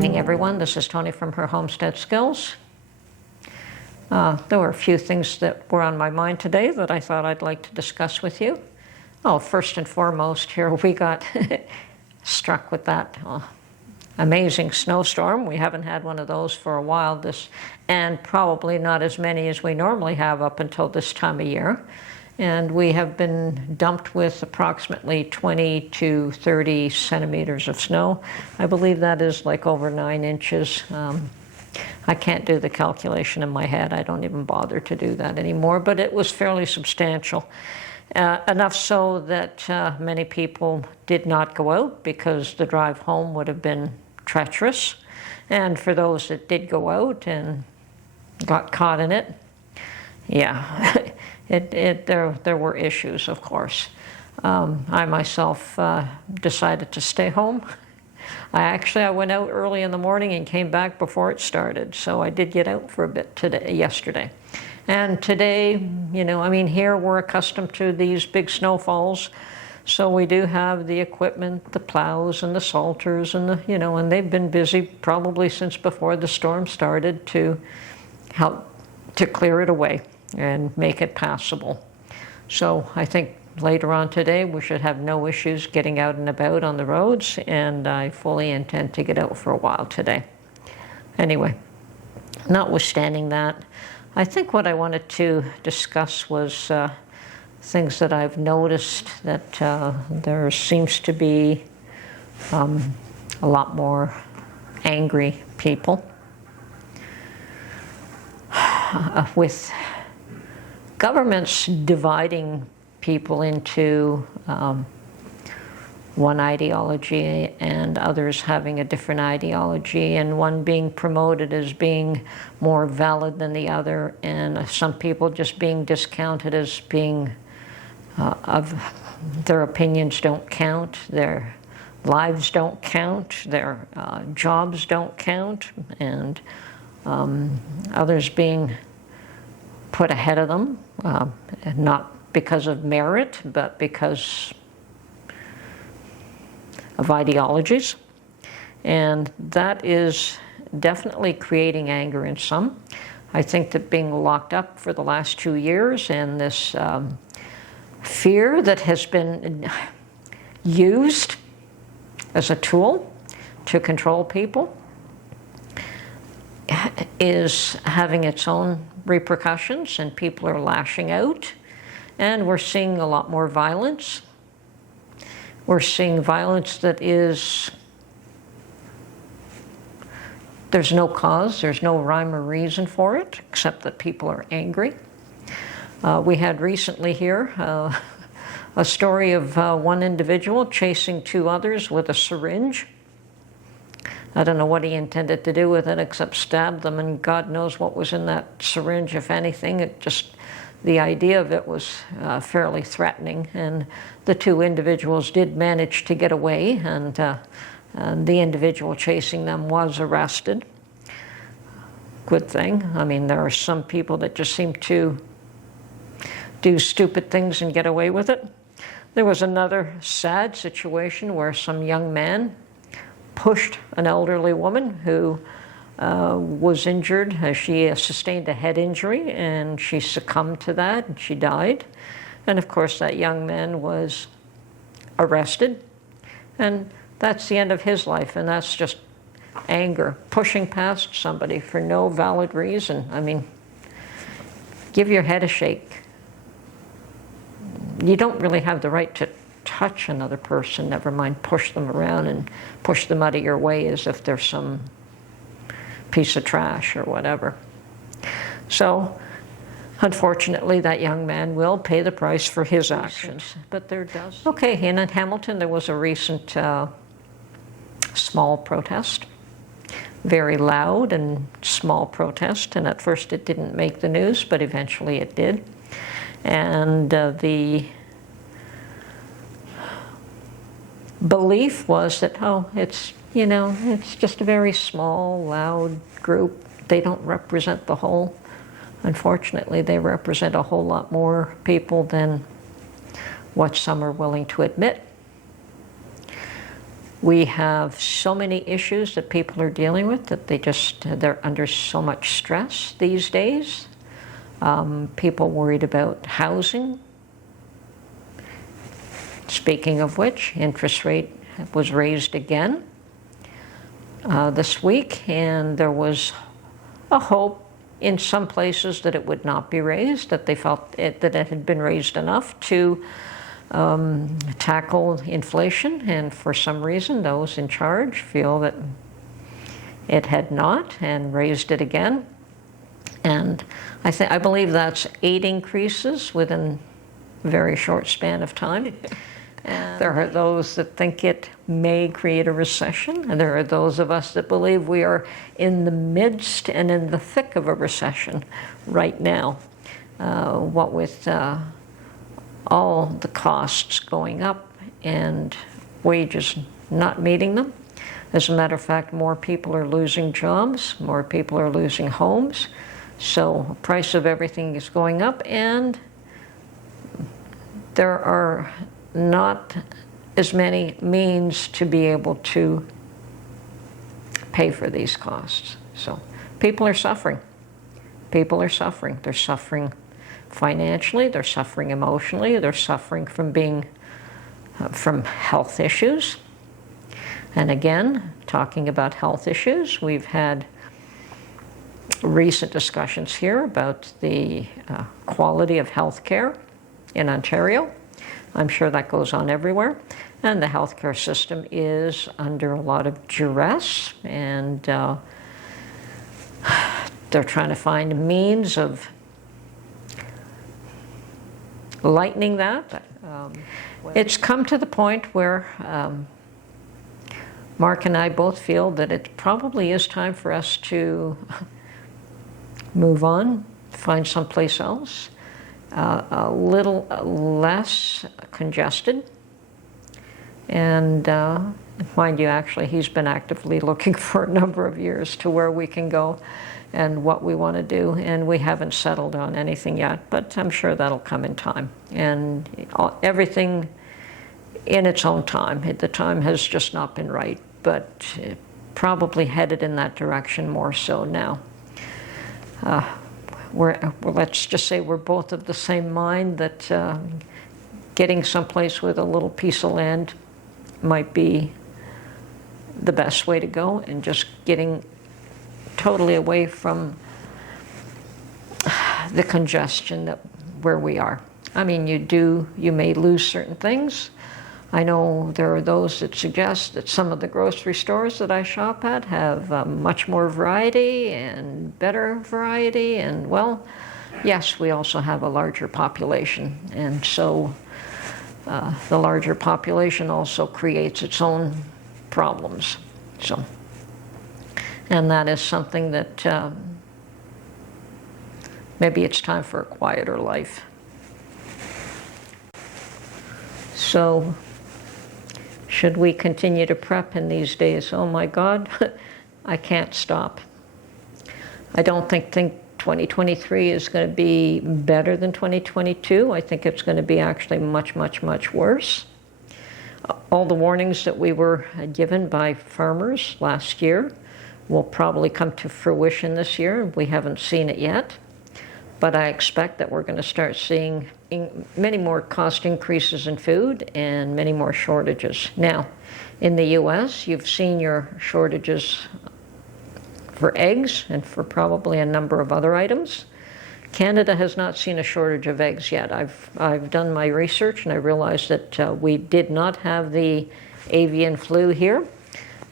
morning, everyone. This is Tony from her Homestead Skills. There were a few things that were on my mind today that I thought I'd like to discuss with you. Oh, first and foremost, here we got struck with that amazing snowstorm. We haven't had one of those for a while, and probably not as many as we normally have up until this time of year. And we have been dumped with approximately 20 to 30 centimeters of snow. I believe that is like over 9 inches. I can't do the calculation in my head. I don't even bother to do that anymore, but it was fairly substantial. Enough so that many people did not go out because the drive home would have been treacherous. And for those that did go out and got caught in it, yeah, there were issues, of course. I myself decided to stay home. I went out early in the morning and came back before it started, so I did get out for a bit yesterday. And today, here we're accustomed to these big snowfalls, so we do have the equipment, the plows and the salters, and and they've been busy probably since before the storm started to help to clear it away and make it passable. So I think later on today we should have no issues getting out and about on the roads, and I fully intend to get out for a while today. Anyway, notwithstanding that, I think what I wanted to discuss was things that I've noticed that there seems to be a lot more angry people with governments dividing people into one ideology and others having a different ideology, and one being promoted as being more valid than the other, and some people just being discounted as being their opinions don't count, their lives don't count, their jobs don't count, and others being put ahead of them, not because of merit, but because of ideologies. And that is definitely creating anger in some. I think that being locked up for the last 2 years and this fear that has been used as a tool to control people is having its own repercussions, and people are lashing out, and we're seeing a lot more violence. We're seeing violence that is, there's no cause, there's no rhyme or reason for it, except that people are angry. We had recently here a story of one individual chasing 2 others with a syringe. I don't know what he intended to do with it except stab them, and God knows what was in that syringe, if anything. The idea of it was fairly threatening, and the 2 individuals did manage to get away, and the individual chasing them was arrested. Good thing. I mean, there are some people that just seem to do stupid things and get away with it. There was another sad situation where some young man pushed an elderly woman who was injured. She sustained a head injury, and she succumbed to that, and she died. And of course, that young man was arrested, and that's the end of his life. And that's just anger, pushing past somebody for no valid reason. I mean, give your head a shake. You don't really have the right to touch another person, never mind push them around and push them out of your way as if they're some piece of trash or whatever. So, unfortunately, that young man will pay the price for his actions. But there does. Okay, in Hamilton, there was a recent small protest, very loud and small protest, and at first it didn't make the news, but eventually it did. And the belief was that, it's just a very small, loud group. They don't represent the whole. Unfortunately, they represent a whole lot more people than what some are willing to admit. We have so many issues that people are dealing with that they're under so much stress these days. People worried about housing. Speaking of which, interest rate was raised again this week, and there was a hope in some places that it would not be raised, that they felt that it had been raised enough to tackle inflation, and for some reason those in charge feel that it had not and raised it again. And I believe that's 8 increases within a very short span of time. And there are those that think it may create a recession, and there are those of us that believe we are in the midst and in the thick of a recession right now. What with all the costs going up and wages not meeting them. As a matter of fact, more people are losing jobs, more people are losing homes, so the price of everything is going up, and there are not as many means to be able to pay for these costs. So people are suffering. People are suffering. They're suffering financially, they're suffering emotionally, they're suffering from from health issues. And again, talking about health issues, we've had recent discussions here about the quality of health care in Ontario. I'm sure that goes on everywhere. And the healthcare system is under a lot of duress, and they're trying to find a means of lightening that. It's come to the point where Mark and I both feel that it probably is time for us to move on, find someplace else, a little less congested. And mind you, actually, he's been actively looking for a number of years to where we can go and what we want to do, and we haven't settled on anything yet, but I'm sure that'll come in time. And everything in its own time. The time has just not been right, but probably headed in that direction more so now. Let's just say we're both of the same mind that getting someplace with a little piece of land might be the best way to go, and just getting totally away from the congestion where we are. I mean, you may lose certain things. I know there are those that suggest that some of the grocery stores that I shop at have much more variety and better variety, and well, yes, we also have a larger population, and so the larger population also creates its own problems. So, and that is something that maybe it's time for a quieter life. So, should we continue to prep in these days? Oh my God, I can't stop. I don't think 2023 is going to be better than 2022. I think it's going to be actually much, much, much worse. All the warnings that we were given by farmers last year will probably come to fruition this year. We haven't seen it yet, but I expect that we're going to start seeing many more cost increases in food and many more shortages. Now, in the US, you've seen your shortages for eggs and for probably a number of other items. Canada has not seen a shortage of eggs yet. I've done my research, and I realized that we did not have the avian flu here,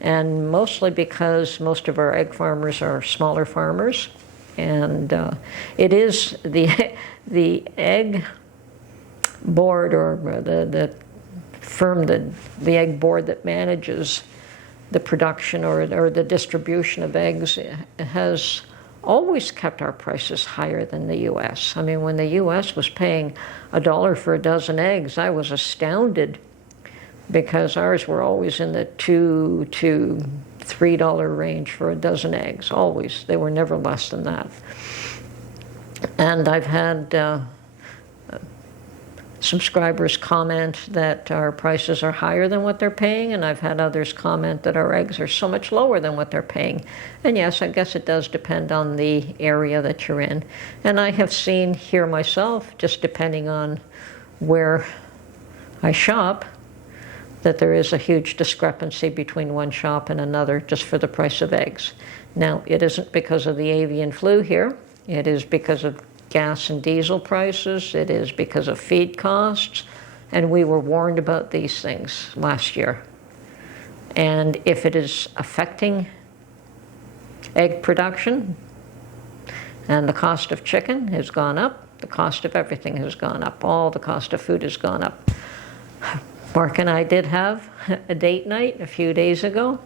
and mostly because most of our egg farmers are smaller farmers, and it is the egg board, or the firm, the egg board that manages the production or the distribution of eggs, has always kept our prices higher than the U.S. I mean, when the U.S. was paying $1 for a dozen eggs, I was astounded, because ours were always in the $2 to $3 range for a dozen eggs, always. They were never less than that. And I've had subscribers comment that our prices are higher than what they're paying, and I've had others comment that our eggs are so much lower than what they're paying. And yes, I guess it does depend on the area that you're in. And I have seen here myself, just depending on where I shop, that there is a huge discrepancy between one shop and another just for the price of eggs. Now, it isn't because of the avian flu here. It is because of gas and diesel prices. It is because of feed costs. And we were warned about these things last year. And if it is affecting egg production, and the cost of chicken has gone up, the cost of everything has gone up. All the cost of food has gone up. Mark and I did have a date night a few days ago,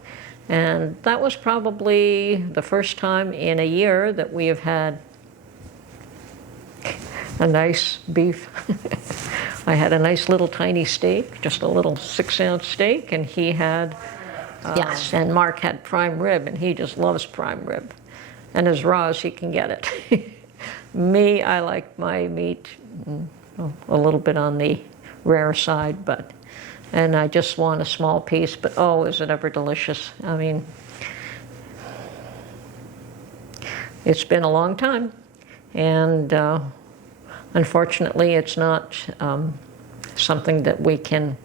and that was probably the first time in a year that we have had a nice beef. I had a nice little tiny steak, just a little 6-ounce steak, and he had, yes, and Mark had prime rib, and he just loves prime rib. And as raw as he can get it. Me, I like my meat a little bit on the rare side, and I just want a small piece, but oh, is it ever delicious. I mean, it's been a long time, and unfortunately, it's not something that we can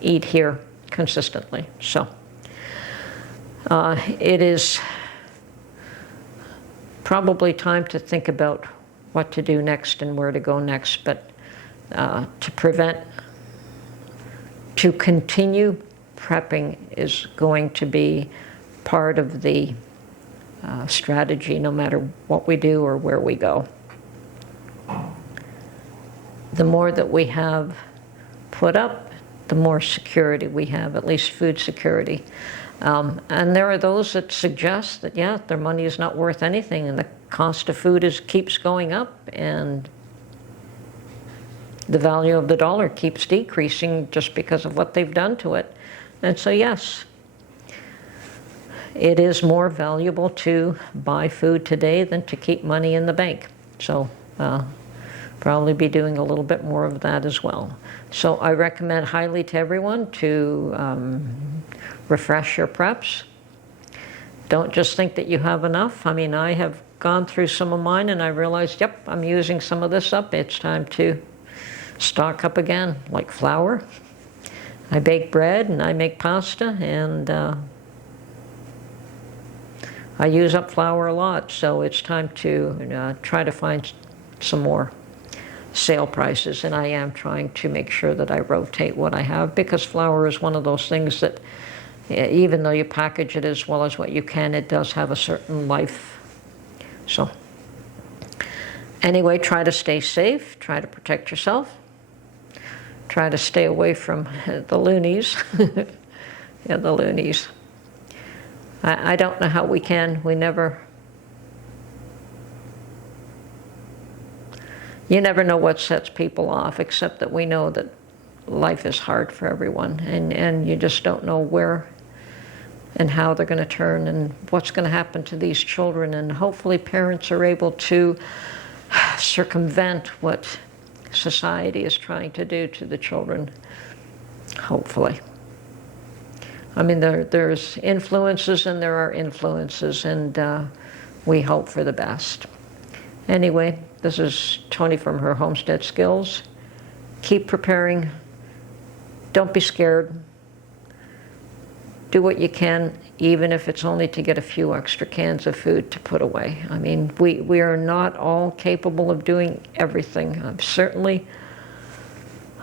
eat here consistently. So it is probably time to think about what to do next and where to go next, but to continue prepping is going to be part of the strategy no matter what we do or where we go. The more that we have put up, the more security we have, at least food security. And there are those that suggest that, yeah, their money is not worth anything and the cost of food keeps going up and the value of the dollar keeps decreasing just because of what they've done to it. And so, yes, it is more valuable to buy food today than to keep money in the bank. So probably be doing a little bit more of that as well. So I recommend highly to everyone to refresh your preps. Don't just think that you have enough. I mean, I have gone through some of mine and I realized, yep, I'm using some of this up. It's time to stock up again, like flour. I bake bread and I make pasta, and I use up flour a lot, so it's time to try to find some more sale prices, and I am trying to make sure that I rotate what I have, because flour is one of those things that even though you package it as well as what you can, it does have a certain life. So anyway, try to stay safe, try to protect yourself, try to stay away from the loonies. Yeah, the loonies. I don't know how we can. You never know what sets people off, except that we know that life is hard for everyone, and you just don't know where and how they're going to turn and what's going to happen to these children. And hopefully parents are able to circumvent what society is trying to do to the children, hopefully. I mean, there's influences and there are influences, and we hope for the best. Anyway, this is Tony from her Homestead Skills. Keep preparing. Don't be scared. Do what you can, even if it's only to get a few extra cans of food to put away. I mean, we are not all capable of doing everything.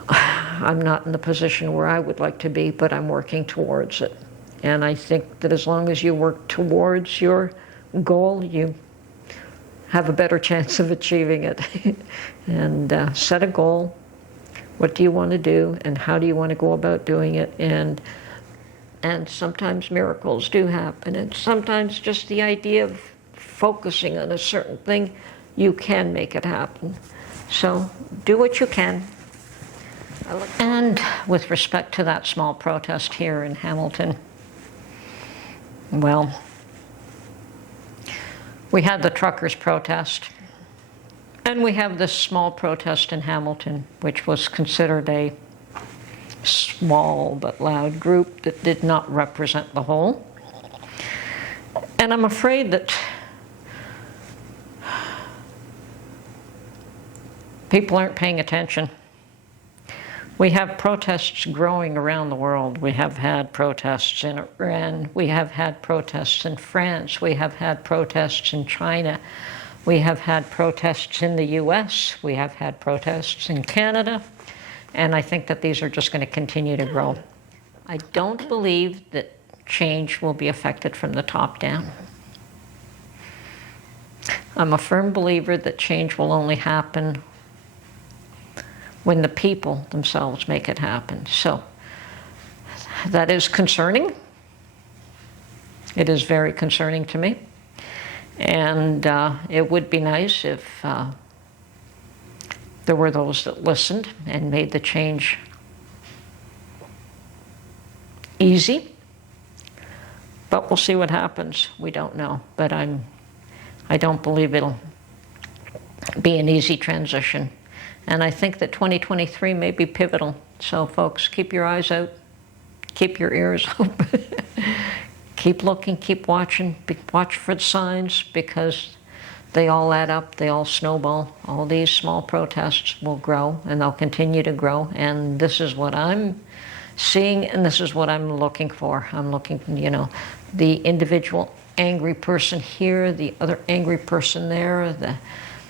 I'm not in the position where I would like to be, but I'm working towards it. And I think that as long as you work towards your goal, you have a better chance of achieving it. And set a goal. What do you want to do, and how do you want to go about doing it? And sometimes miracles do happen, and sometimes just the idea of focusing on a certain thing, you can make it happen. So do what you can. And with respect to that small protest here in Hamilton, well, we had the truckers protest And we have this small protest in Hamilton, which was considered a small but loud group that did not represent the whole. And I'm afraid that people aren't paying attention. We have protests growing around the world. We have had protests in Iran. We have had protests in France. We have had protests in China. We have had protests in the US. We have had protests in Canada. And I think that these are just going to continue to grow. I don't believe that change will be affected from the top down. I'm a firm believer that change will only happen when the people themselves make it happen. So that is concerning. It is very concerning to me. And it would be nice if there were those that listened and made the change easy. But we'll see what happens. We don't know. But I don't believe it'll be an easy transition. And I think that 2023 may be pivotal. So folks, keep your eyes out, keep your ears open, keep looking, keep watching, watch for the signs, because they all add up, they all snowball. All these small protests will grow, and they'll continue to grow. And this is what I'm seeing, and this is what I'm looking for. I'm looking, the individual angry person here, the other angry person there,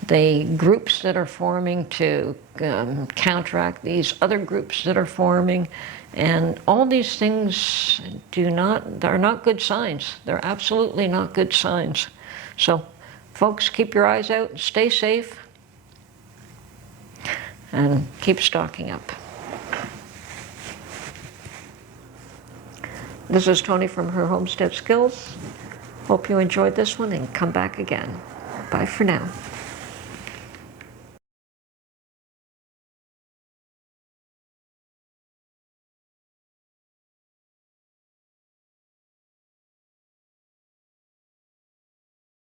the groups that are forming to counteract these other groups that are forming. And all these things are not good signs. They're absolutely not good signs. So folks, keep your eyes out, stay safe, and keep stocking up. This is Tony from Her Homestead Skills. Hope you enjoyed this one and come back again. Bye for now.